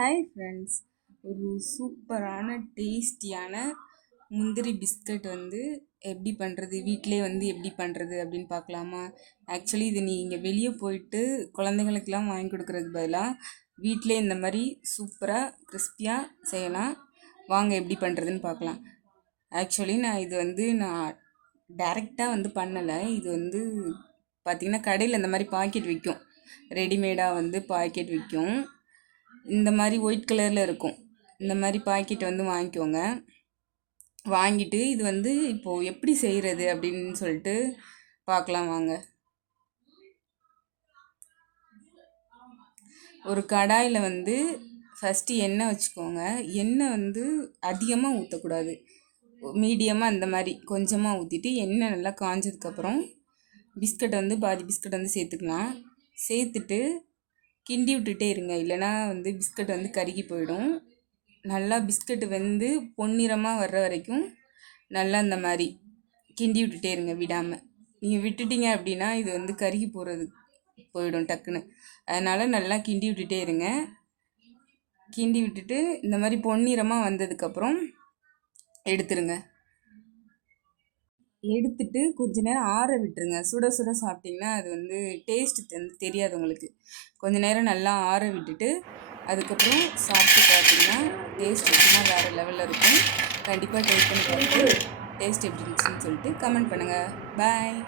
Hi friends, ஒரு சூப்பரான டேஸ்டியான முந்திரி பிஸ்கட் எப்படி பண்ணுறது, வீட்டிலே எப்படி பண்ணுறது அப்படின்னு பார்க்கலாமா? ஆக்சுவலி இது நீங்கள் வெளியே போயிட்டு குழந்தைங்களுக்கெல்லாம் வாங்கி கொடுக்குறதுக்கு பதிலாக வீட்டிலே இந்த மாதிரி சூப்பராக கிறிஸ்பியாக செய்யலாம். வாங்க எப்படி பண்ணுறதுன்னு பார்க்கலாம். ஆக்சுவலி நான் இது நான் டைரெக்டாக பண்ணலை. இது பார்த்திங்கன்னா கடையில் இந்த மாதிரி பாக்கெட் விற்கும், ரெடிமேடாக பாக்கெட் விற்கும். இந்த மாதிரி ஒயிட் கலரில் இருக்கும். இந்த மாதிரி பாக்கெட் வாங்கிக்கோங்க. வாங்கிட்டு இது இப்போது எப்படி செய்கிறது அப்படின்னு சொல்லிட்டு பார்க்கலாம் வாங்க. ஒரு கடாயில் ஃபஸ்ட்டு எண்ணெய் வச்சுக்கோங்க. எண்ணெய் அதிகமாக ஊற்றக்கூடாது, மீடியமாக இந்த மாதிரி கொஞ்சமாக ஊற்றிட்டு எண்ணெய் நல்லா காஞ்சதுக்கப்புறம் பிஸ்கட் பாதி பிஸ்கட் சேர்த்துக்கலாம். சேர்த்துட்டு கிண்டி விட்டுட்டே இருங்க, இல்லைனா பிஸ்கட் கருகி போயிடும். நல்லா பிஸ்கட் பொன்னிறமாக வர்ற வரைக்கும் நல்லா இந்த மாதிரி கிண்டி விட்டுட்டே இருங்க விடாமல். நீங்கள் விட்டுட்டீங்க அப்படின்னா இது கருகி போயிடும் டக்குன்னு. அதனால் நல்லா கிண்டி விட்டுட்டே இருங்க. கிண்டி விட்டுட்டு இந்த மாதிரி பொன்னிறமாக வந்ததுக்கப்புறம் எடுத்துருங்க. எடுத்துட்டு கொஞ்ச நேரம் ஆற விட்டுருங்க. சுட சுட சாப்பிட்டிங்கன்னா அது டேஸ்ட் தெரியாது உங்களுக்கு. கொஞ்ச நேரம் நல்லா ஆற விட்டுட்டு அதுக்கப்புறம் சாப்பிட்டு பார்த்தீங்கன்னா டேஸ்ட் எப்படின்னா வேறு லெவலில் இருக்கும். கண்டிப்பாக ட்ரை பண்ணி பார்த்துட்டு டேஸ்ட் எப்படி இருந்துச்சுன்னு சொல்லிட்டு கமெண்ட் பண்ணுங்கள். பாய்.